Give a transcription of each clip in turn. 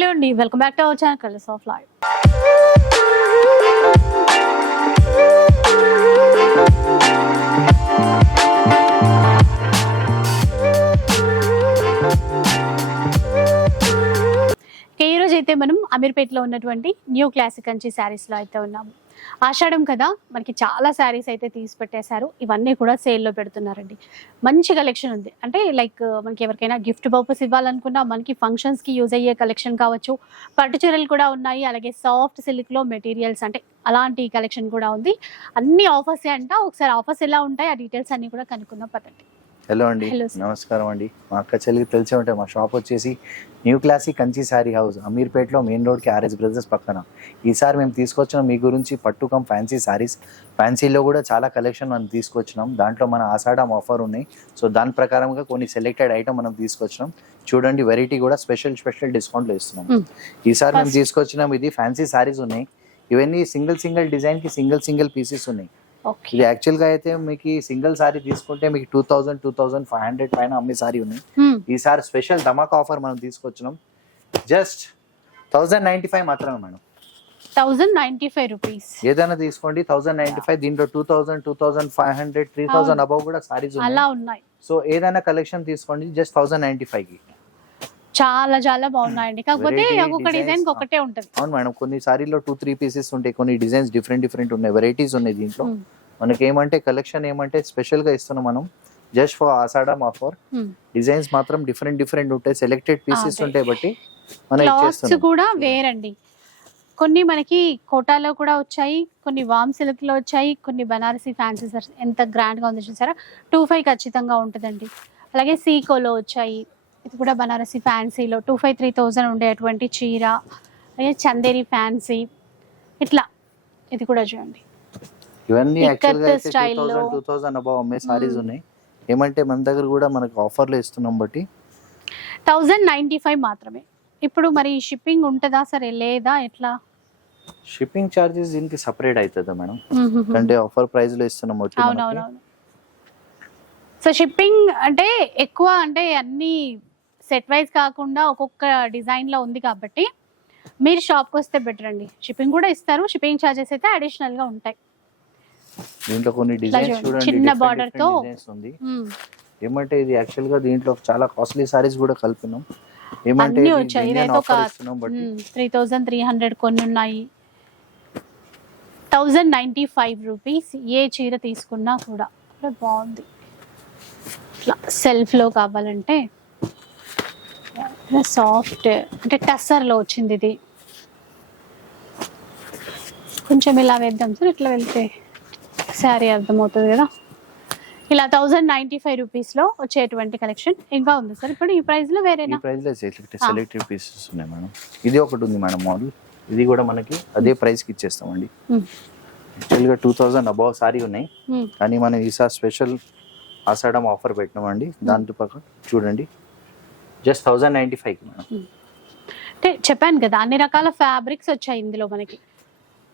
Hello అండి welcome back to our channel colours of life. ఈ రోజు అయితే మనం అమీర్పేటలో ఉన్నటువంటి న్యూ క్లాసిక్ అంచి శారీస్లో అయితే ఉన్నాము. ఆషాఢం కదా మనకి చాలా శారీస్ అయితే తీసి పెట్టేశారు. ఇవన్నీ కూడా సేల్లో పెడుతున్నారండి. మంచి కలెక్షన్ ఉంది. అంటే లైక్ మనకి ఎవరికైనా గిఫ్ట్ పర్పస్ ఇవ్వాలనుకున్నా మనకి ఫంక్షన్స్కి యూజ్ అయ్యే కలెక్షన్ కావచ్చు. పట్టు చీరలు కూడా ఉన్నాయి. అలాగే సాఫ్ట్ సిల్క్లో మెటీరియల్స్ అంటే అలాంటి కలెక్షన్ కూడా ఉంది. అన్ని ఆఫర్స్ అంట. ఒకసారి ఆఫర్స్ ఎలా ఉంటాయి ఆ డీటెయిల్స్ అన్ని కూడా కనుక్కుందాం. పదండి. హలో అండి. నమస్కారం అండి. మా అక్క చెల్లికి తెలిసే ఉంటాయి మా షాప్ వచ్చేసి new classic Kanchi sari house అమీర్పేటలో మెయిన్ రోడ్కి ఆర్ఎస్ బ్రదర్స్ పక్కన. ఈసారి మేము తీసుకొచ్చిన మీ గురించి పట్టు కమ్ ఫ్యాన్సీ శారీస్ ఫ్యాన్సీలో కూడా చాలా కలెక్షన్ మనం తీసుకొచ్చినాం. దాంట్లో మన ఆషాఢం ఆఫర్ ఉన్నాయి. సో దాని ప్రకారంగా కొన్ని సెలెక్టెడ్ ఐటమ్ మనం తీసుకొచ్చినాం. చూడండి వెరైటీ కూడా స్పెషల్ స్పెషల్ డిస్కౌంట్లో ఇస్తున్నాం. Hmm. ఈసారి మేము తీసుకొచ్చినాం ఇది ఫ్యాన్సీ శారీస్ ఉన్నాయి. ఇవన్నీ సింగిల్ సింగిల్ డిజైన్కి సింగిల్ సింగిల్ పీసెస్ ఉన్నాయి. ఇది యాక్చువల్గా అయితే మీకు సింగిల్ సారీ తీసుకుంటే మీకు two thousand two thousand five hundred పైన అమ్మే సారీ ఉన్నాయి. ఈసారి స్పెషల్ ధమాక్ ఆఫర్ మనం తీసుకొచ్చినాం. జస్ట్ థౌసండ్ నైన్టీ ఫైవ్ మాత్రమే madam. Thousand ninety five rupees ఏదైనా తీసుకోండి థౌసండ్ నైన్టీ ఫైవ్ దీంట్లో two thousand two thousand five hundred three thousand above కూడా సారీస్ అలా ఉన్నాయి. సో ఏదైనా కలెక్షన్ తీసుకోండి జస్ట్ థౌసండ్ నైన్టీ ఫైవ్కి. చాలా చాలా బాగున్నాయండి. కాకపోతే ఒక్కొక్క డిజైన్. ఒకటే ఉంటది. అవును మేడం కొన్ని సారీలో టూ త్రీ పీసెస్ ఉంటాయి. కొన్ని డిజైన్స్ డిఫరెంట్ డిఫరెంట్ ఉన్నాయి. వెరైటీస్ ఉన్నాయి దీంట్లో. Hmm. మనకి ఏమంటే కలెక్షన్ ఏమంటే స్పెషల్గా ఇస్తున్నాం మనం. Just for Ashadam offer Hmm. Designs మాత్రం డిఫరెంట్ డిఫరెంట్ ఉంటాయి. Selected pieces. ఉంటాయి బట్టి మనం కూడా వేరండి. కొన్ని మనకి కోటాలో కూడా వచ్చాయి కొన్ని వామ్ సిల్క్లో వచ్చాయి కొన్ని బనారసి ఫ్యాన్సీ ఎంత గ్రాండ్గా ఉంది చూసారా? టూ ఫైవ్ ఖచ్చితంగా ఉంటుందండి. అలాగే సీకోలో వచ్చాయి. ఇది కూడా బనారసి ఫ్యాన్సీలో టూ ఫైవ్ త్రీ థౌజండ్ ఉండేటువంటి చీర అలాగే చందేరి ఫ్యాన్సీ ఇట్లా ఇది కూడా చూడండి ఇవన్నీ అయితే టూ. థౌసండ్ అబౌవ్ అమ్మే సారీస్. ఉన్నాయి ఏమంటే మన దగ్గర కూడా మనకి ఆఫర్లు ఇస్తున్నాం బట్టి థౌజండ్ నైంటీ ఫైవ్ మాత్రమే ఇప్పుడు మరి షిప్పింగ్ ఉంటుందా సరే లేదా ఎట్లా షిప్పింగ్ చార్జెస్ దీనికి సపరేట్ అవుతుందా మేడం. అంటే ఆఫర్ ప్రైస్లో ఇస్తున్నాం. అవునవునవును సో షిప్పింగ్ అంటే ఎక్కువ అంటే అన్ని సెట్ వైజ్ కాకుండా ఒక్కొక్క డిజైన్లో ఉంది కాబట్టి మీరు షాప్కి వస్తే బెటర్ అండి. షిప్పింగ్ కూడా ఇస్తారు. షిప్పింగ్ ఛార్జెస్ అయితే అడిషనల్గా ఉంటాయి. దీంట్లో కొన్ని డిజైన్స్ చూడండి. చిన్న different తో. ఉంది. మ్మ్. ఏమంటే ఇది యాక్చువల్గా దీంట్లో చాలా కాస్ట్లీ సారీస్ కూడా కలిపినాం. ఏమంటే త్రీ థౌజండ్ త్రీ హండ్రెడ్ కొన్ని ఉన్నాయి. థౌజండ్ నైంటీ ఫైవ్ రూపీస్ ఏ చీర తీసుకున్నా కూడా. కూడా బాగుంది. ఇట్లా సెల్ఫ్లో కావాలంటే సాఫ్ట్ అంటే టస్సర్లో వచ్చింది ఇది. కొంచెం ఇలా వేద్దాం సార్ ఇట్లా వెళ్తే శారీ అర్థమవుతుంది కదా. ఇలా థౌజండ్ నైంటీ ఫైవ్ రూపీస్లో వచ్చేటువంటి కలెక్షన్. ఇంకా ఉంది సార్ ఇప్పుడు ఈ ప్రైస్లో ఈ వేరేనా ప్రైస్లో. సెలెక్టెడ్ పీసెస్ ఉన్నాయి మేడం. ఇది ఒకటి ఉంది మేడం మోడల్ ఇది కూడా మనకి అదే ప్రైస్కి ఇచ్చేస్తామండి. యాక్చువల్గా టూ థౌజండ్ అబౌవ్ సారీ ఉన్నాయి. కానీ మనం ఈసారి స్పెషల్ ఆషాఢం ఆఫర్ పెట్టినామండి. దాంతో పక్కన చూడండి. Just thousand ninety five madam. అంటే చెప్పాను కదా అన్ని రకాల ఫ్యాబ్రిక్స్ వచ్చాయి ఇందులో మనకి.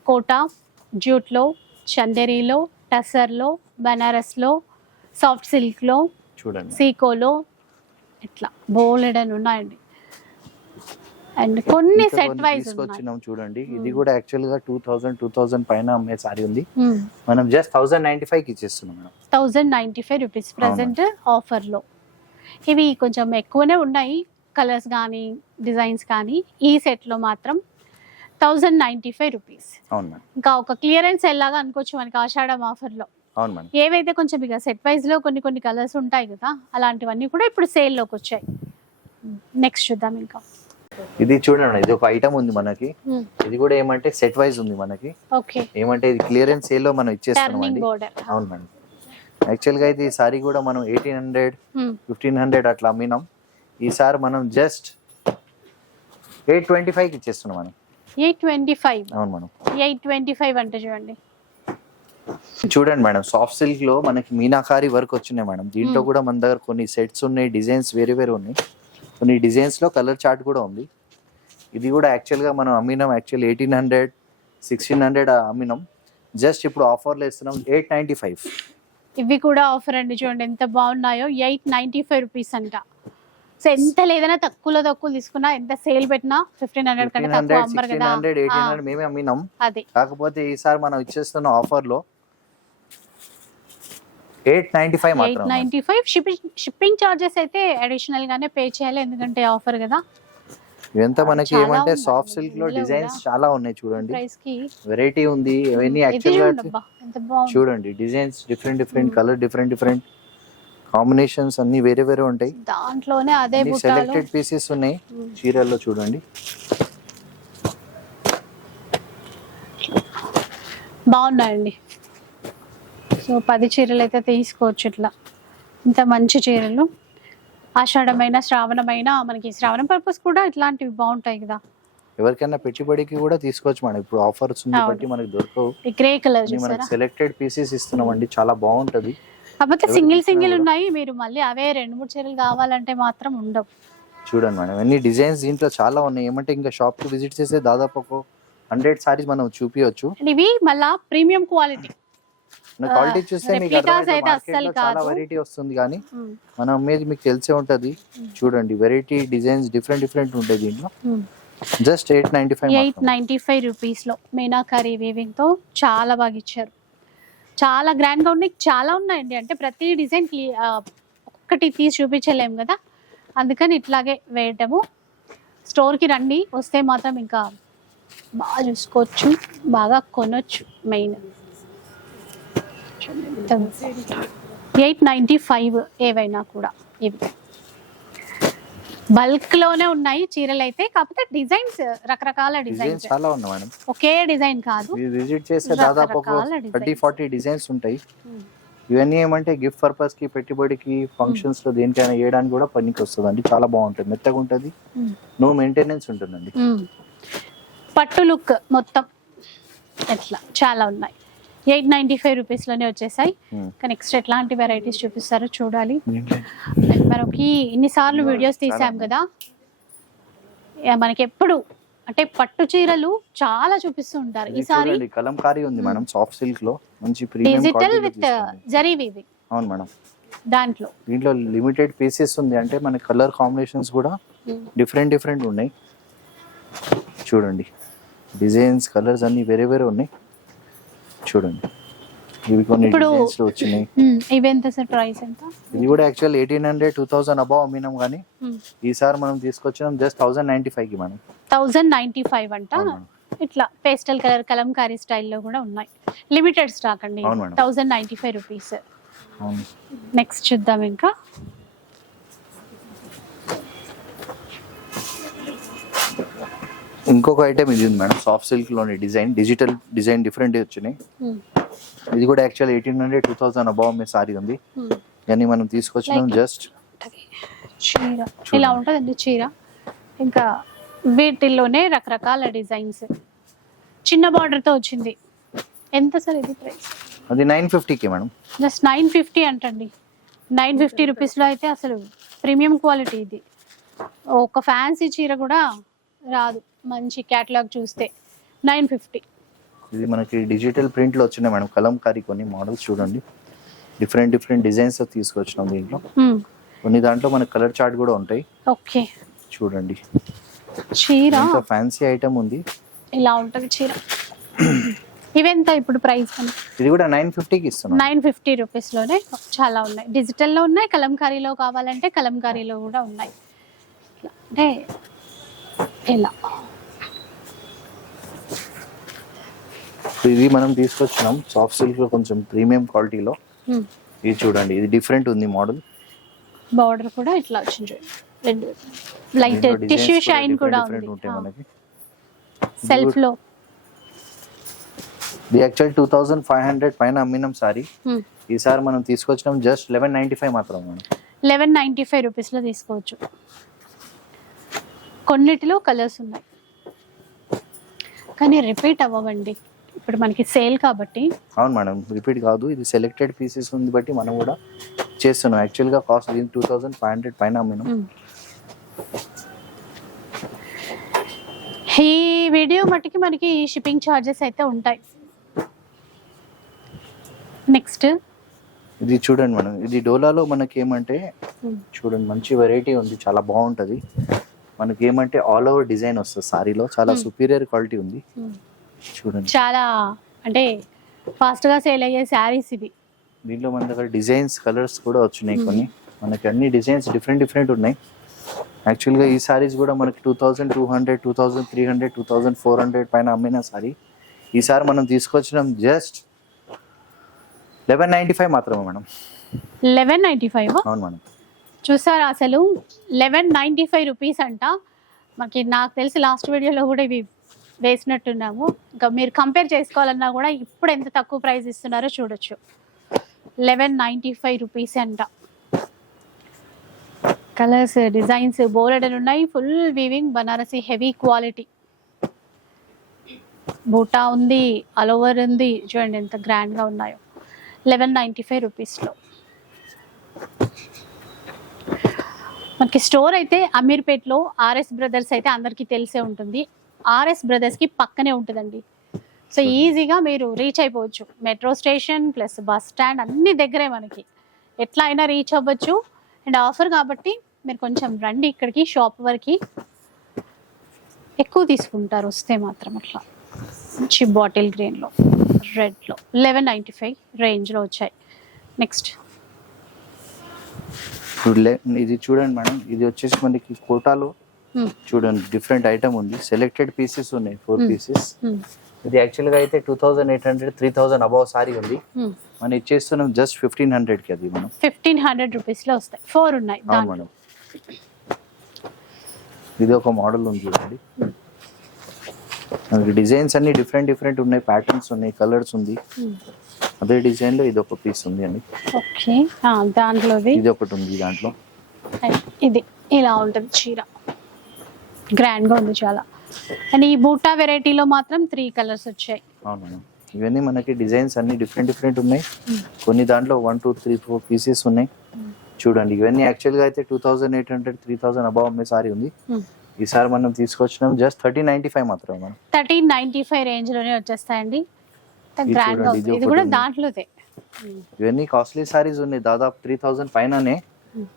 కోటా జ్యూట్లో చందేరీలో టసర్లో బనారస్లో సాఫ్ట్ సిల్క్లో చూడండి. సీకోలో ఇట్లా బోలెడ్ అని ఉన్నాయండి. అండ్ కొన్ని సెట్ వైజ్ తీసుకొచ్చినాం చూడండి. ఇది మ్మ్. కూడా యాక్చువల్గా టూ థౌసండ్ టూ థౌసండ్ పైన అమ్మే సారీ ఉంది. Hmm. మనం జస్ట్ థౌసండ్ నైన్టీ ఫైవ్కి ఇచ్చేస్తున్నాం madam. Thousand ninety five rupees present ఆఫర్లో ఇవి కొంచెం ఎక్కువనే ఉన్నాయి. కలర్స్ కానీ డిజైన్స్ కానీ ఈ సెట్లో మాత్రం థౌజండ్ నైంటీ ఫైవ్ రూపీస్ అవును ఇంకా ఒక క్లియరెన్స్ ఎలాగా అనుకోవచ్చు మనకి ఆషాఢం ఆఫర్లో అవును ఏవైతే కొంచెం ఇక సెట్ వైజ్లో కొన్ని కొన్ని కలర్స్ ఉంటాయి కదా అలాంటివన్నీ కూడా ఇప్పుడు సేల్లోకి వచ్చాయి. నెక్స్ట్ చూద్దాం ఇంకా. ఇది చూడండి ఇది ఒక ఐటమ్ ఉంది మనకి. ఇది కూడా ఏమంటే సెట్ వైజ్ ఉంది మనకి. ఓకే ఏమంటే ఇది క్లియరెన్స్ సేల్లో మనం ఇచ్చేస్తున్నాం టర్నింగ్ అండి బోర్డర్ అవును మేడం యాక్చువల్గా అయితే ఈ సారీ కూడా మనం ఎయిటీన్ హండ్రెడ్ ఫిఫ్టీన్ హండ్రెడ్ అట్లా అమ్మినాం. ఈసారి మనం జస్ట్ ఎయిట్ ట్వంటీ ఫైవ్కి ఇచ్చేస్తున్నాం మనం. ఎయిట్ ట్వంటీ ఫైవ్ అవును మేడం ఎయిట్ ట్వంటీ ఫైవ్ అంటే చూడండి. చూడండి మేడం సాఫ్ట్ సిల్క్లో మనకి మీనాకారి వర్క్ వచ్చినాయి మేడం. దీంట్లో Hmm. కూడా మన దగ్గర కొన్ని సెట్స్ ఉన్నాయి డిజైన్స్ వేరే వేరే ఉన్నాయి. కొన్ని డిజైన్స్లో కలర్ చార్ట్ కూడా ఉంది. ఇది కూడా యాక్చువల్గా మనం అమ్మినాం actual eighteen hundred sixteen hundred అమ్మినాం. Just ఇప్పుడు ఆఫర్లో ఇస్తున్నాం ఎయిట్ నైన్టీ ఫైవ్ ఇవి కూడా ఆఫర్ అండి చూడండి ఎంత బాగున్నాయో? ఎయిట్ నైంటీ ఫైవ్ రూపీస్ అంట. సో ఎంత లేదైనా తక్కువలో తక్కువ తీసుకున్నా ఎంత సేల్ పెట్టినా ఫిఫ్టీన్ హండ్రెడ్ కంటే తక్కువ అమ్మరు కదా. మేమే అమ్మినాం. అది. కాకపోతే ఈసారి మనం ఇచ్చేస్తున్న ఆఫర్లో eight ninety five eight ninety five. Shipping shipping charges అయితే అడిషనల్ గానే పే చేయాలి ఎందుకంటే ఆఫర్ కదా. ఇదంతా మనకి ఏమంటే. సాఫ్ట్ సిల్క్లో డిజైన్స్. చాలా ఉన్నాయి చూడండి. వెరైటీ ఉంది. ఇవన్నీ ఇది యాక్చువల్గా చూడండి designs different different. Colour different different combinations అన్ని వేరే వేరే ఉంటాయి. దాంట్లోనే అదే సెలెక్టెడ్ పీసెస్ ఉన్నాయి. Hmm. చీరల్లో చూడండి. బాగున్నాయండి. సో పది చీరలు అయితే తీసుకోవచ్చు ఇట్లా. ఇంత మంచి చీరలు. ఆషాఢమైన శ్రావణమైన మనకి శ్రావణ పర్పస్ కూడా ఇట్లాంటివి బాగుంటాయి కదా. ఎవరికైనా పెట్టుబడికి కూడా తీసుకోవచ్చు మనం ఇప్పుడు ఆఫర్స్ ఉంది. బట్టి మనకి దొరకవు. గ్రే కలర్ మనకి సెలెక్టెడ్ పీసెస్ ఇస్తున్నామండి. చాలా బాగుంటది. కాకపోతే సింగిల్ సింగిల్. ఉన్నాయి. మీరు మళ్ళీ అవే రెండు మూడు చీరలు కావాలంటే మాత్రం ఉండవు. చూడండి మేడం. అన్ని డిజైన్స్ దీంట్లో చాలా ఉన్నాయి. ఏమంటే ఇంకా షాప్కి విజిట్ చేస్తే దాదాపు ఒక హండ్రెడ్ సారీస్ మనం చూపించవచ్చు ఇవి మళ్ళా ప్రీమియం క్వాలిటీ క్వాలిటీ చూస్తే మీకు replicas అర్థమైతే అయితే market అస్సలు లో చాలా. వెరైటీ వస్తుంది కానీ మనం అమ్మేది మీకు తెలిసే ఉంటది. చూడండి వెరైటీ డిజైన్స్ డిఫరెంట్ డిఫరెంట్ ఉంటాయి దీంట్లో. Just eight ninety five eight ninety five రూపీస్లో మీనాకారి వీవింగ్తో చాలా బాగా ఇచ్చారు. చాలా గ్రాండ్గా ఉన్నాయి చాలా ఉన్నాయండి. అంటే ప్రతి డిజైన్ ఒక్కటి తీసి చూపించలేం కదా. అందుకని ఇట్లాగే వేయటము. స్టోర్కి రండి వస్తే మాత్రం ఇంకా బాగా చూసుకోవచ్చు బాగా కొనొచ్చు మెయిన్. ఎయిట్ నైంటీ ఫైవ్ ఏవైనా కూడా ఇవి. బల్క్లోనే ఉన్నాయి చీరలు అయితే కాకపోతే డిజైన్స్ రకరకాల డిజైన్స్ చాలా ఉన్నాయి మేడం. ఒకే డిజైన్ కాదు. విజిట్ చేస్తే దాదాపు థర్టీ. Forty designs. ఉంటాయి. ఇవన్నీ ఏమంటే గిఫ్ట్ పర్పస్కి పెట్టుబడికి ఫంక్షన్స్లో దేనికైనా వేయడానికి కూడా పనికి వస్తుంది అండి చాలా బాగుంటుంది. మెత్తగా ఉంటుంది. నో మెయింటెనెన్స్ ఉంటుందండి. పట్టు లుక్ మొత్తం ఎట్లా? చాలా ఉన్నాయి. ఎయిట్ నైంటీ ఫైవ్ రూపీస్లోనే వచ్చేసాయి. Hmm. కానీ నెక్స్ట్ ఎట్లాంటి వెరైటీస్ చూపిస్తారో చూడాలి. మనకి ఇన్నిసార్లు వీడియోస్ తీసాం కదా. మనకి ఎప్పుడు అంటే పట్టు చీరలు చాలా చూపిస్తూ ఉంటారు. ఈసారి కలంకారీ ఉంది మేడం సాఫ్ట్ సిల్క్లో మంచి డిజిటల్ విత్ జరీ అవును మేడం. దాంట్లో. దీంట్లో లిమిటెడ్ పీసెస్ ఉంది. అంటే మన కలర్ కాంబినేషన్స్ కూడా డిఫరెంట్ డిఫరెంట్ ఉన్నాయి. చూడండి. డిజైన్స్ కలర్స్ అన్ని వేరే వేరే ఉన్నాయి. చూడండి. ఇవి కొన్ని ఇప్పుడు- డిజైన్స్లో వచ్చినాయి. ఇవి ఎంత సార్ ప్రైస్ ఎంత? ఇది కూడా actual eighteen hundred two thousand above అమ్మినాం కానీ. ఈసారి మనం తీసుకొచ్చినాం జస్ట్ థౌసండ్ నైన్టీ ఫైవ్కి మనం. థౌజండ్ నైంటీ ఫైవ్ అంట. ఇట్లా పేస్టల్ కలర్ కలంకారీ స్టైల్లో కూడా ఉన్నాయి. లిమిటెడ్ స్టాక్ అండి అవును madam. Thousand ninety five rupees next చూద్దాం ఇంకా. ఇంకొక ఐటమ్ ఇది ఉంది మేడం సాఫ్ట్ సిల్క్లోని డిజైన్ డిజిటల్ డిజైన్ డిఫరెంట్ వచ్చినాయి. మ్మ్. ఇది కూడా actual eighteen hundred two thousand above మీ సారీ ఉంది. కానీ మనం తీసుకొచ్చినాం జస్ట్. చీర. ఇలా ఉంటుందండి చీర. ఇంకా వీటిల్లోనే రకరకాల డిజైన్స్. చిన్న border తో వచ్చింది. ఎంత సార్ ఇది ప్రైస్ అది నైన్ ఫిఫ్టీకి మేడం. జస్ట్ నైన్ ఫిఫ్టీ అంటండి. నైన్ ఫిఫ్టీ రూపీస్లో అయితే అసలు ప్రీమియం క్వాలిటీ ఇది. ఒక ఫ్యాన్సీ చీర కూడా రాదు. మంచి క్యాటలాగ్ చూస్తే నైన్ ఫిఫ్టీ. ఇది మనకి డిజిటల్ ప్రింట్లో వచ్చినాయి మేడం కలంకారీ కొన్ని మోడల్స్ చూడండి. డిఫరెంట్ డిఫరెంట్ డిజైన్స్ తీసుకొచ్చినాం దీంట్లో. కొన్ని దాంట్లో మనకి కలర్ చార్ట్ కూడా ఉంటాయి. ఓకే చూడండి. చీర? ఫ్యాన్సీ ఐటమ్ ఉంది. ఇలా ఉంటుంది చీర. ఇవెంత ఇప్పుడు ప్రైస్ ఇది కూడా నైన్ ఫిఫ్టీకి ఇస్తున్నాం. నైన్ ఫిఫ్టీ రూపీస్లోనే చాలా ఉన్నాయి. డిజిటల్లో ఉన్నాయి కలంకారీలో కావాలంటే కలంకారీలో కూడా ఉన్నాయి. అంటే ఇలా ఇది మనం తీసుకొచ్చినాం సాఫ్ట్ సిల్క్లో కొంచెం ప్రీమియం క్వాలిటీలో ఇది చూడండి ఇది డిఫరెంట్ ఉంది మోడల్ బార్డర్ కూడా ఇట్లా వచ్చింది లైట్ టిష్యూ షైన్ కూడా ఉంది. సెల్ఫ్లో ఇది actual two thousand five hundred పైన అమ్మినాం సారీ ఈసారి మనం తీసుకొచ్చినాం జస్ట్ లెవెన్ నైన్టీ ఫైవ్ మాత్రం మేడం లెవెన్ నైంటీ ఫైవ్ రూపీస్లో తీసుకోవచ్చు. కొన్నిటిలో కలర్స్ ఉన్నాయి. కానీ రిపీట్ అవ్వవండి. ఇప్పుడు మనకి సేల్ కాబట్టి. అవును మేడం రిపీట్ కాదు ఇది సెలెక్టెడ్ పీసెస్ ఉంది బట్టి మనం కూడా చేస్తున్నాం. యాక్చువల్గా కాస్ట్ దీని టూ థౌసండ్ ఫైవ్ హండ్రెడ్ పైన అమ్మినాం మ్మ్. ఈ వీడియో మట్టుకి మనకి షిప్పింగ్ ఛార్జెస్ అయితే ఉంటాయి. నెక్స్ట్ ఇది చూడండి మేడం ఇది డోలాలో మనకి ఏమంటే. చూడండి మంచి వెరైటీ ఉంది చాలా బాగుంటది. మనకి ఏమంటే ఆల్ ఓవర్ డిజైన్ వస్తుంది సారీలో చాలా. సుపీరియర్ క్వాలిటీ ఉంది. చూడండి. చాలా అంటే ఫాస్ట్గా సేల్ అయ్యే శారీస్ ఇవి. దీంట్లో మన దగ్గర డిజైన్స్ కలర్స్ కూడా వచ్చినాయి కొన్ని. మనకి అన్ని డిజైన్స్ డిఫరెంట్ డిఫరెంట్ ఉన్నాయి. యాక్చువల్గా ఈ సారీస్ కూడా మనకి two thousand two hundred two thousand three hundred two thousand four hundred పైన అమ్మిన సారీ ఈసారి మనం తీసుకొచ్చినాం జస్ట్ లెవెన్ నైంటీ ఫైవ్ మాత్రమే మేడం. లెవెన్ నైంటీ ఫైవ్ అవును మేడం. చూసారా అసలు? లెవెన్ నైంటీ ఫైవ్ రూపీస్ అంట. మనకి నాకు తెలిసి లాస్ట్ వీడియోలో కూడా ఇవి వేసినట్టున్నాము. ఇంకా మీరు కంపేర్ చేసుకోవాలన్నా కూడా ఇప్పుడు ఎంత తక్కువ ప్రైస్ ఇస్తున్నారో చూడొచ్చు. లెవెన్ నైంటీ ఫైవ్ రూపీస్ అంట. కలర్స్ డిజైన్స్ బోలెడన్ ఉన్నాయి full weaving Banarasi heavy quality buta ఉంది ఆల్ ఓవర్ ఉంది. చూడండి ఎంత గ్రాండ్గా ఉన్నాయో. లెవెన్ నైంటీ ఫైవ్ రూపీస్లో మనకి స్టోర్ అయితే అమీర్పేట్లో ఆర్ఎస్ బ్రదర్స్ అయితే అందరికీ తెలిసే ఉంటుంది. ఆర్ఎస్ బ్రదర్స్కి పక్కనే ఉంటుందండి. సో ఈజీగా మీరు రీచ్ అయిపోవచ్చు. Metro station plus bus stand అన్ని దగ్గరే మనకి. ఎట్లా అయినా రీచ్ అవ్వచ్చు. అండ్ ఆఫర్ కాబట్టి మీరు కొంచెం రండి ఇక్కడికి షాప్ వరకు. ఎక్కువ తీసుకుంటారు వస్తే మాత్రం అట్లా. మంచి బాటిల్ గ్రీన్లో రెడ్లో లెవెన్ నైంటీ ఫైవ్ రేంజ్లో వచ్చాయి. నెక్స్ట్. ఇది చూడండి మేడం ఇది వచ్చేసి మనకి కోటాలో చూడండి డిఫరెంట్ ఐటమ్ ఉంది. సెలెక్టెడ్ పీసెస్ ఉన్నాయి ఫోర్ Hmm. పీసెస్ ఇది యాక్చువల్గా అయితే two thousand eight hundred three thousand above sari ఉంది. మనం ఇచ్చేస్తున్నాం జస్ట్ ఫిఫ్టీన్ హండ్రెడ్కి అది మనం. ఫిఫ్టీన్ హండ్రెడ్ రూపీస్లో వస్తాయి. ఫోర్ ఉన్నాయి దాంట్లో. మేడం ఇది ఒక మోడల్ ఉంది చూడండి. మనకి డిజైన్స్ అన్ని డిఫరెంట్ డిఫరెంట్ ఉన్నాయి. ప్యాటర్న్స్ ఉన్నాయి కలర్స్ ఉంది. అదే డిజైన్లో ఇది ఒక పీస్ ఉంది అండి. ఓకే దాంట్లోది. ఇది ఒకటి ఉంది దాంట్లో. ఇది. ఇలా ఉంటుంది చీర. గ్రాండ్గా ఉంది చాలా. అండ్ ఈ బూటా వెరైటీలో మాత్రం త్రీ కలర్స్ వచ్చాయి. అవును? ఇవన్నీ మనకి డిజైన్స్ అన్ని డిఫరెంట్ డిఫరెంట్ ఉన్నాయి. కొన్ని దాంట్లో one two three four pieces ఉన్నాయి. చూడండి ఇవన్నీ యాక్చువల్గా అయితే two thousand eight hundred three thousand above అమ్మే సారీ ఉంది. ఈసారి మనం తీసుకొచ్చినాం జస్ట్ థర్టీ నైన్టీ ఫైవ్ మాత్రమే మనం. థర్టీన్ నైన్టీ ఫైవ్ రేంజ్లోనే వచ్చేస్తాయండి గ్రాండ్గా ఉంది ఇది కూడా. దాంట్లోదే. ఇవన్నీ కాస్ట్లీ సారీస్ ఉన్నాయి. దాదాపు త్రీ థౌజండ్ పైననే.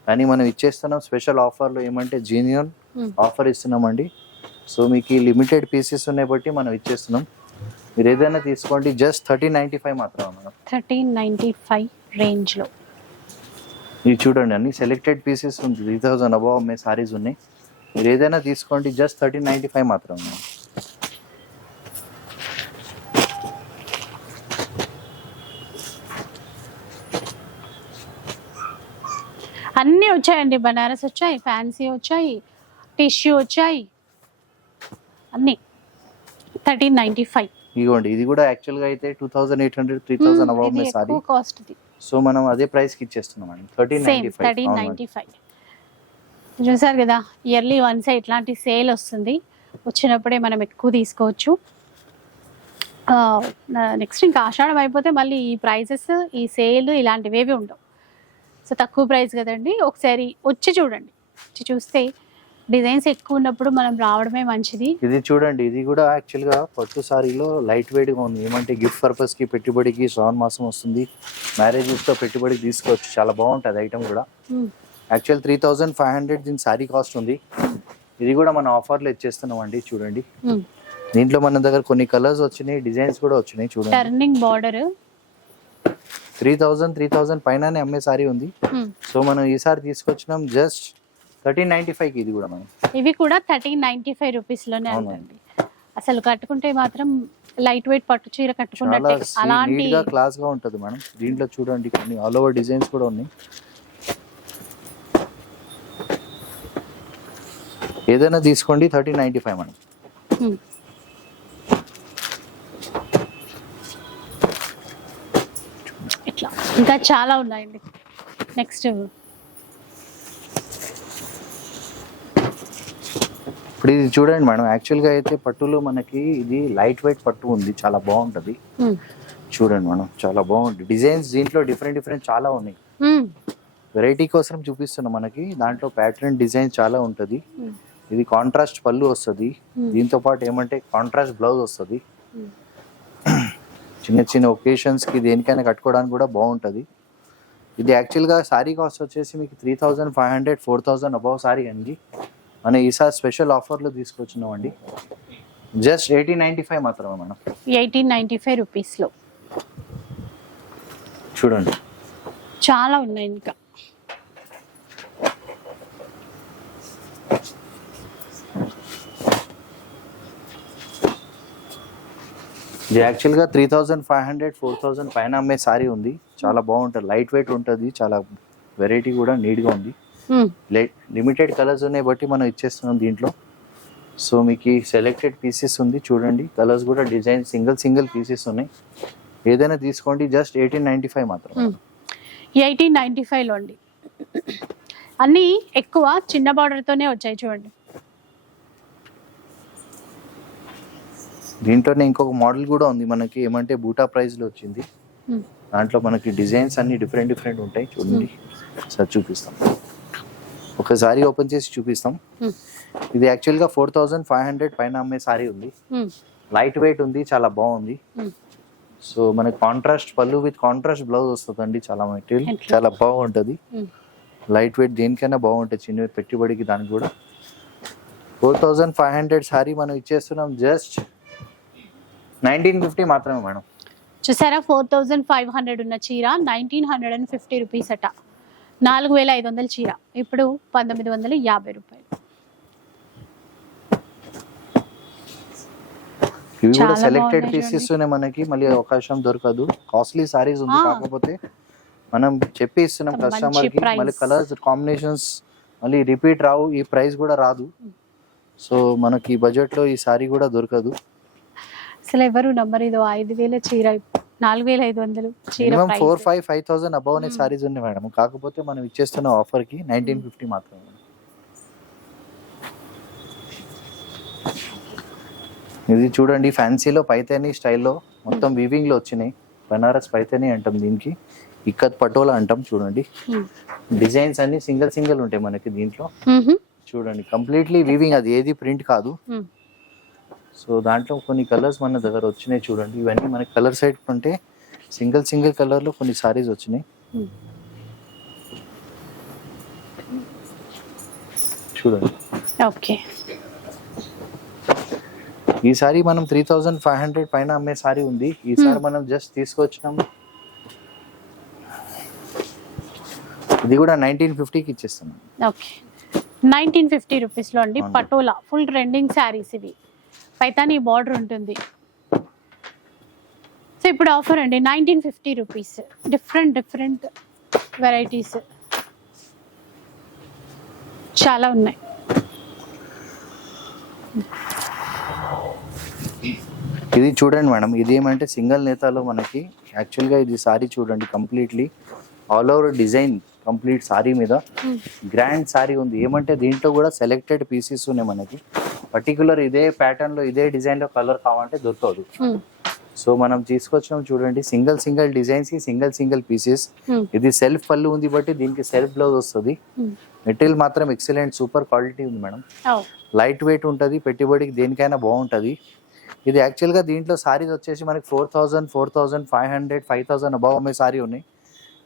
కానీ మనం ఇచ్చేస్తున్నాం స్పెషల్ ఆఫర్లో ఏమంటే జీనియన్ Hmm. ఆఫర్ ఇస్తున్నామండి. సో మీకు లిమిటెడ్ పీసెస్ ఉన్నాయి బట్టి మనం ఇచ్చేస్తున్నాం. మీరు ఏదైనా తీసుకోండి జస్ట్ థర్టీ నైంటీ ఫైవ్ మాత్రమే మనం థర్టీన్ నైన్టీ ఫైవ్ రేంజ్లో. ఇది చూడండి అన్ని సెలెక్టెడ్ పీసెస్ ఉంది. త్రీ థౌజండ్ అబౌవ్ అమ్మే సారీస్ ఉన్నాయి. మీరు ఏదైనా తీసుకోండి జస్ట్ థర్టీ నైంటీ ఫైవ్ మాత్రమే మేడం. అన్నీ వచ్చాయండి. బనారస్ వచ్చాయి ఫ్యాన్సీ వచ్చాయి. టిష్యూ వచ్చాయి. అన్నీ. Thirteen ninety five. ఇదిగోండి ఇది కూడా యాక్చువల్గా అయితే two thousand eight hundred three thousand above అమ్మే సారీ. ఎక్కువ కాస్ట్ ఇది సో మనం అదే ప్రైస్కి ఇచ్చేస్తున్నాం అండి. Thirteen same ninety five. Thirteen ninety five. చూసారు కదా ఇయర్లీ వన్స్ ఇట్లాంటి సేల్ వస్తుంది. వచ్చినప్పుడే మనం ఎక్కువ తీసుకోవచ్చు. నెక్స్ట్ ఇంకా ఆషాఢం అయిపోతే మళ్ళీ ఈ ప్రైజెస్ ఈ సేల్ ఇలాంటివి ఏవి ఉండవు. సో తక్కువ ప్రైస్ కదండి. ఒకసారి వచ్చి చూడండి. వచ్చి చూస్తే డిజైన్స్ ఎక్కువ ఉన్నప్పుడు మనం రావడమే మంచిది. ఇది చూడండి ఇది కూడా యాక్చువల్గా పట్టు సారీలో లైట్ వెయిట్గా ఉంది. ఏమంటే గిఫ్ట్ పర్పస్కి పెట్టుబడికి శ్రావణ మాసం వస్తుంది. మ్యారేజెస్తో పెట్టుబడికి తీసుకోవచ్చు. చాలా బాగుంటుంది ఐటమ్ కూడా. Actual three thousand five hundred దీని సారీ కాస్ట్ ఉంది. ఇది కూడా మన ఆఫర్లో ఇచ్చేస్తున్నాం అండి చూడండి. దీంట్లో మన దగ్గర కొన్ని కలర్స్ వచ్చినాయి డిజైన్స్ కూడా వచ్చినాయి చూడండి. Turning border three thousand three thousand పైననే అమ్మే సారీ ఉంది. సో మనం ఈసారి తీసుకొచ్చినాం జస్ట్ థర్టీన్ నైన్టీ ఫైవ్ ఇది కూడా మనం ఇవి కూడా థర్టీన్ నైన్టీ ఫైవ్ రూపీస్లోనే అవునండి. ఉందండి అసలు కట్టుకుంటే మాత్రం లైట్ వెయిట్ పట్టు చీర చాలా కట్టుకున్నట్టే అలాంటి క్లాస్గా ఉంటది మేడం. దీంట్లో చూడండి కొన్ని ఆల్ ఓవర్ డిజైన్స్ కూడా ఉన్నాయి. ఏదైనా తీసుకోండి థర్టీ నైన్టీ ఫైవ్ మేడం. ఇట్లా. ఇంకా చాలా ఉన్నాయండి. నెక్స్ట్ ఇప్పుడు ఇది చూడండి మేడం యాక్చువల్గా అయితే పట్టులో మనకి ఇది లైట్ వెయిట్ పట్టు ఉంది చాలా బాగుంటది. చూడండి మేడం చాలా బాగుంటుంది డిజైన్స్ దీంట్లో డిఫరెంట్ డిఫరెంట్ చాలా ఉన్నాయి. వెరైటీ కోసం చూపిస్తున్నాం మనకి దాంట్లో ప్యాటర్న్ డిజైన్ చాలా ఉంటది. ఇది కాంట్రాస్ట్ పళ్ళు వస్తుంది. దీంతో పాటు ఏమంటే కాంట్రాస్ట్ బ్లౌజ్ వస్తుంది. చిన్న చిన్న ఒకేషన్స్కి దేనికైనా కట్టుకోవడానికి కూడా బాగుంటది. ఇది యాక్చువల్గా సారీ కాస్ట్ వచ్చేసి మీకు three thousand five hundred four thousand above sari అండి. మన ఈసారి స్పెషల్ ఆఫర్లో తీసుకొచ్చినాం అండి జస్ట్ ఎయిటీన్ నైంటీ ఫైవ్ మాత్రమే మేడం. ఎయిటీన్ నైంటీ ఫైవ్ రూపీస్లో. చూడండి. చాలా ఉన్నాయి ఇంకా. ఇది యాక్చువల్గా three thousand five hundred four thousand పైన అమ్మే సారీ ఉంది. చాలా బాగుంటుంది. లైట్ వెయిట్ ఉంటుంది. చాలా వెరైటీ కూడా నీట్గా ఉంది. లిమిటెడ్ కలర్స్ ఉన్నాయి బట్టి మనం ఇచ్చేస్తున్నాం దీంట్లో. సో మీకు సెలెక్టెడ్ పీసెస్ ఉంది చూడండి. కలర్స్ కూడా డిజైన్ సింగిల్ సింగిల్ పీసెస్ ఉన్నాయి. ఏదైనా తీసుకోండి జస్ట్ ఎయిటీన్ నైంటీ ఫైవ్ మాత్రం. ఎయిటీన్ నైంటీ ఫైవ్లో అండి. అన్నీ ఎక్కువ చిన్న బార్డర్తోనే వచ్చాయి చూడండి. దీంట్లోనే ఇంకొక మోడల్ కూడా ఉంది మనకి ఏమంటే బూటా ప్రైస్లో వచ్చింది. మ్మ్. దాంట్లో మనకి డిజైన్స్ అన్ని డిఫరెంట్ డిఫరెంట్ ఉంటాయి. చూడండి. సార్ చూపిస్తాం. ఒకసారి ఓపెన్ చేసి చూపిస్తాం. ఇది యాక్చువల్గా ఫోర్ థౌజండ్ ఫైవ్ హండ్రెడ్ పైన అమ్మే సారీ ఉంది. లైట్ వెయిట్ ఉంది చాలా బాగుంది. సో మనకి కాంట్రాస్ట్ పళ్ళు విత్ కాంట్రాస్ట్ బ్లౌజ్ వస్తుందండి చాలా మెటీరియల్? చాలా బాగుంటుంది. లైట్ వెయిట్ దేనికైనా బాగుంటుంది చిన్న పెట్టుబడికి దానికి కూడా four thousand five hundred sari మనం ఇచ్చేస్తున్నాం జస్ట్ నైన్టీన్ ఫిఫ్టీ మాత్రమే మేడం చూసారా ఫోర్ థౌజండ్ ఫైవ్ హండ్రెడ్ ఉన్న చీర nineteen hundred and fifty rupees అట నాలుగు వేల ఐదు వందల చీర. ఇప్పుడు పంతొమ్మిది వందల యాభై రూపాయలు. ఇవి కూడా చాలా సెలెక్టెడ్ పీసెస్ మనకి మళ్ళీ అవకాశం దొరకదు. కాస్ట్లీ సారీస్ ఉంది. కాకపోతే మనం చెప్పి ఇస్తున్నాం కస్టమర్కి. మళ్ళీ కలర్స్ కాంబినేషన్స్ మళ్ళీ రిపీట్ రావు ఈ ప్రైస్ కూడా రాదు. సో మనకి బడ్జెట్లో ఈ సారీ కూడా దొరకదు. అసలు ఎవరు నంబర్ ఇదో ఐదు వేల చీర నాలుగు వేల ఐదు వందలు చీర minimum price. Four five five thousand above అనే. సారీస్ ఉన్నాయి మేడం కాకపోతే మనం ఇచ్చేస్తున్న ఆఫర్కి నైన్టీన్ ఫిఫ్టీ మాత్రమే ఇది చూడండి ఫ్యాన్సీలో పైతేని స్టైల్లో మొత్తం వీవింగ్లో వచ్చినాయి బనారస్ పైతేని అంటాం దీనికి ఇక్కత్ పటోలా అంటాం చూడండి. డిజైన్స్ అన్ని సింగిల్ సింగిల్ ఉంటాయి మనకి దీంట్లో. చూడండి కంప్లీట్లీ వీవింగ్ అది ఏది ప్రింట్ కాదు. సో దాంట్లో కొన్ని కలర్స్ మన దగ్గర వచ్చినాయి చూడండి. ఇవన్నీ మనకి కలర్ సైడ్ ఉంటే సింగిల్ సింగిల్ కలర్లో కొన్ని సారీస్ వచ్చినాయి. మ్మ్. చూడండి. ఓకే ఈ సారీ మనం త్రీ థౌజండ్ ఫైవ్ హండ్రెడ్ పైన అమ్మే సారీ ఉంది. ఈసారి Hmm. మనం జస్ట్ తీసుకొచ్చినాం. ఇది కూడా నైన్టీన్ ఫిఫ్టీకి ఇచ్చేస్తున్నాం. ఓకే నైన్టీన్ ఫిఫ్టీ రూపీస్లో అండి. పటోలా ఫుల్ ట్రెండింగ్ శారీస్ ఇవి. పైతాని బార్డర్ ఉంటుంది. సో ఇప్పుడు ఆఫర్ అండి. Nineteen fifty rupees different different varieties చాలా ఉన్నాయి. ఇది చూడండి మేడం. ఇది ఏమంటే సింగిల్ నేతాలో మనకి యాక్చువల్గా ఇది సారీ చూడండి completely all over design complete sari మీద. Hmm. గ్రాండ్ సారీ ఉంది. ఏమంటే దీంట్లో కూడా సెలెక్టెడ్ పీసెస్ ఉన్నాయి మనకి. పర్టికులర్ ఇదే ప్యాటర్న్లో ఇదే డిజైన్లో కలర్ కావాలంటే దొరకదు. Hmm. సో మనం తీసుకొచ్చాం చూడండి సింగిల్ సింగిల్ డిజైన్స్కి సింగిల్ సింగిల్ పీసెస్ Hmm. ఇది సెల్ఫ్ పళ్ళు ఉంది బట్టి దీనికి సెల్ఫ్ బ్లౌజ్ వస్తుంది. Hmm. మెటీరియల్ మాత్రం ఎక్సలెంట్ సూపర్ క్వాలిటీ ఉంది మేడం. లైట్ వెయిట్ ఉంటుంది పెట్టుబడికి దేనికైనా బాగుంటుంది. ఇది యాక్చువల్గా దీంట్లో సారీస్ వచ్చేసి మనకి four thousand four thousand five hundred five thousand above అమ్మే సారీ ఉన్నాయి.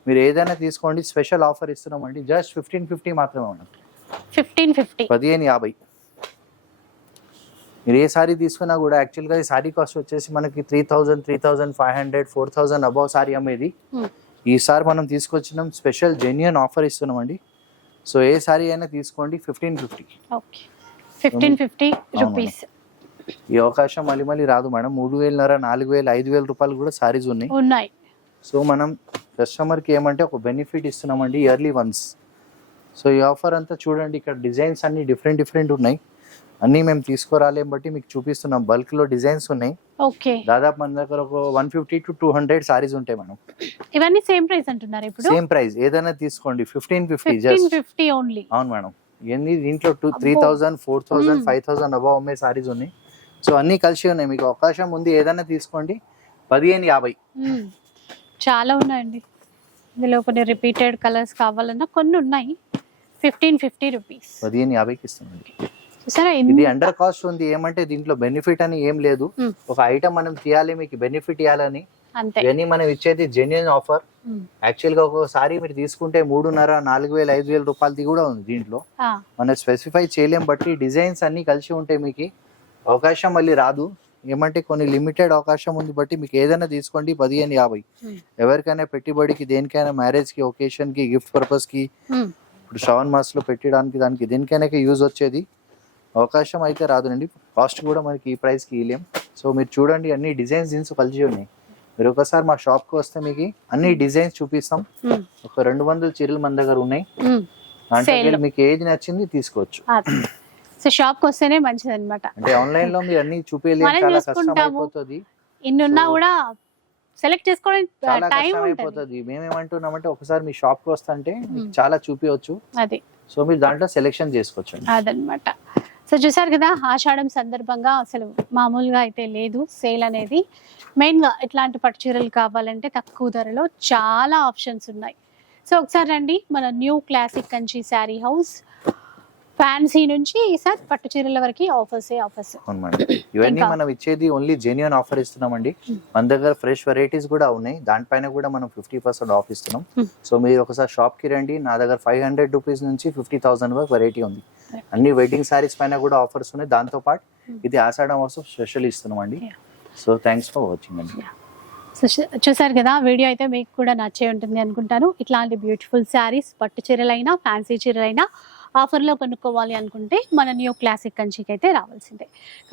మీరు ఏదైనా తీసుకోండి స్పెషల్ ఆఫర్ ఇస్తున్నామండి జస్ట్ ఫిఫ్టీన్ ఫిఫ్టీ మాత్రమే మేడం. ఫిఫ్టీన్ ఫిఫ్టీ పదిహేను యాభై. మీరు ఏ సారీ తీసుకున్నా కూడా యాక్చువల్గా ఈ సారీ కాస్ట్ వచ్చేసి మనకి three thousand three thousand five hundred four thousand above sari అమ్మేది. Hmm. ఈసారి మనం తీసుకొచ్చినాం స్పెషల్ జెన్యున్ ఆఫర్ ఇస్తున్నామండి. సో ఏ సారీ అయినా తీసుకోండి fifteen fifty fifteen fifty. Rupees ఈ అవకాశం మళ్ళీ మళ్ళీ రాదు మేడం. మూడు వేలన్నర నాలుగు వేలు ఐదు వేల రూపాయలు కూడా సారీస్ ఉన్నాయి. ఉన్నాయి. సో మనం కస్టమర్కి ఏమంటే ఒక బెనిఫిట్ ఇస్తున్నామండి ఇయర్లీ వన్స్ సో ఈ ఆఫర్ అంతా చూడండి ఇక్కడ డిజైన్స్ అన్ని డిఫరెంట్ డిఫరెంట్ ఉన్నాయి. అన్నీ మేము తీసుకురాలేం బట్టి మీకు చూపిస్తున్నాం. బల్క్లో డిజైన్స్ ఉన్నాయి. ఓకే. దాదాపు మన దగ్గర ఒక one fifty to two hundred saris ఉంటాయి మేడం. ఇవన్నీ సేమ్ ప్రైస్ అంటున్నారు ఇప్పుడు? Same price. ఏదైనా తీసుకోండి. Fifteen fifty just. Fifty only. అవును మేడం. ఇవన్నీ దీంట్లో two three. Thousand four thousand hmm. Five thousand above అమ్మే సారీస్ ఉన్నాయి. సో అన్నీ కలిసి ఉన్నాయి. మీకు అవకాశం ఉంది. ఏదైనా తీసుకోండి. పదిహేను యాభై. చాలా ఉన్నాయండి. ఇందులో కొన్ని రిపీటెడ్ కలర్స్ కావాలన్నా కొన్ని ఉన్నాయి. Fifteen fifty rupees. పదిహేను యాభైకి ఇస్తామండి ఇది అండర్ కాస్ట్ ఉంది. ఏమంటే దీంట్లో బెనిఫిట్ అని ఏం లేదు. ఒక ఐటమ్ మనం తీయాలి మీకు బెనిఫిట్ ఇవ్వాలని ఇవన్నీ మనం ఇచ్చేది జెన్యున్ ఆఫర్. యాక్చువల్గా ఒక్కొక్కసారి మీరు తీసుకుంటే మూడున్నర నాలుగు వేల ఐదు వేల రూపాయలది కూడా ఉంది దీంట్లో మనం స్పెసిఫై చేయలేం బట్టి డిజైన్స్ అన్ని కలిసి ఉంటాయి మీకు అవకాశం మళ్ళీ రాదు. ఏమంటే కొన్ని లిమిటెడ్ అవకాశం ఉంది బట్టి మీకు ఏదైనా తీసుకోండి పదిహేను యాభై. ఎవరికైనా పెట్టుబడికి దేనికైనా మ్యారేజ్కి ఒకేషన్కి గిఫ్ట్ పర్పస్కి. ఇప్పుడు శ్రావణ్ మాస్లో పెట్టడానికి దానికి దేనికైనా యూజ్ వచ్చేది. అవకాశం అయితే రాదునండి కాస్ట్ కూడా మనకి ఈ ప్రైస్కి ఇవ్వలేం సో మీరు చూడండి అన్ని డిజైన్స్ దీన్స్ కలిసి ఉన్నాయి. మీరు ఒకసారి మా షాప్కి వస్తే మీకు అన్ని డిజైన్స్ చూపిస్తాం. ఉమ్. ఒక రెండు వందల చీరలు మన దగ్గర ఉన్నాయి. Sale. లో. మీకు ఏది నచ్చింది తీసుకోవచ్చు. సో షాప్కి వస్తేనే మంచిది అనమాట అంటే ఆన్లైన్లో మీరు అన్ని చూపించలేము మనం చాలా కష్టం. అయిపోతుంది ఇన్ని ఉన్నా So, కూడా సెలెక్ట్ చేసుకోవడం చాలా టైం అయిపోతుంది మేమేమంటున్నామంటే ఒకసారి మీ షాప్కి మీకు Hmm. చాలా చూపించవచ్చు అది. సో మీరు దాంట్లో సెలెక్షన్ చేసుకోవచ్చు అదనమాట సో చూసారు కదా ఆషాఢం సందర్భంగా అసలు మామూలుగా అయితే లేదు సేల్ అనేది. మెయిన్గా ఇట్లాంటి పట్టు చీరలు కావాలంటే తక్కువ ధరలో చాలా ఆప్షన్స్ ఉన్నాయి. సో ఒకసారి రండి మన new classic Kanchi sari house. Fancy నుంచి సార్ పట్టు చీరల వరకు ఆఫర్సే ఆఫర్స్ ఇవన్నీ? మనం ఇచ్చేది ఓన్లీ జెన్యున్ ఆఫర్ ఇస్తున్నామండి. Hmm. మన దగ్గర ఫ్రెష్ వెరైటీస్ కూడా ఉన్నాయి. దానిపైన కూడా మనం ఫిఫ్టీ పర్సెంట్ ఆఫ్ ఇస్తున్నాం. Hmm. సో మీరు ఒకసారి షాప్కి రండి. నా దగ్గర ఫైవ్ హండ్రెడ్ రూపీస్ నుంచి ఫిఫ్టీ థౌసండ్ వరకు వెరైటీ ఉంది. అన్ని వెడ్డింగ్ సారీస్ పైన కూడా ఆఫర్స్ ఉన్నాయి. దాంతో పాటు Hmm. ఇది ఆషాఢం కోసం స్పెషల్ ఇస్తున్నాం అండి. సో థ్యాంక్స్ ఫర్ వాచింగ్ అండి. సో చూసారు కదా వీడియో అయితే మీకు కూడా నచ్చే ఉంటుంది అనుకుంటాను. ఇట్లాంటి బ్యూటిఫుల్ శారీస్ పట్టు చీరలైనా ఫ్యాన్సీ చీరలైనా ఆఫర్లో కొనుక్కోవాలి అనుకుంటే మన న్యూ క్లాసిక్ కంచికి అయితే రావాల్సిందే.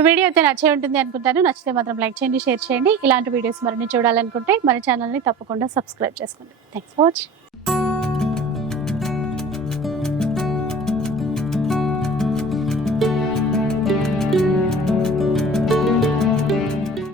వీడియో అయితే నచ్చే ఉంటుంది అనుకుంటాను. నచ్చితే మాత్రం లైక్ చేయండి షేర్ చేయండి. ఇలాంటి వీడియోస్ మరిన్ని చూడాలనుకుంటే మన ఛానల్ని తప్పకుండా సబ్స్క్రైబ్ చేసుకోండి. Thanks for watching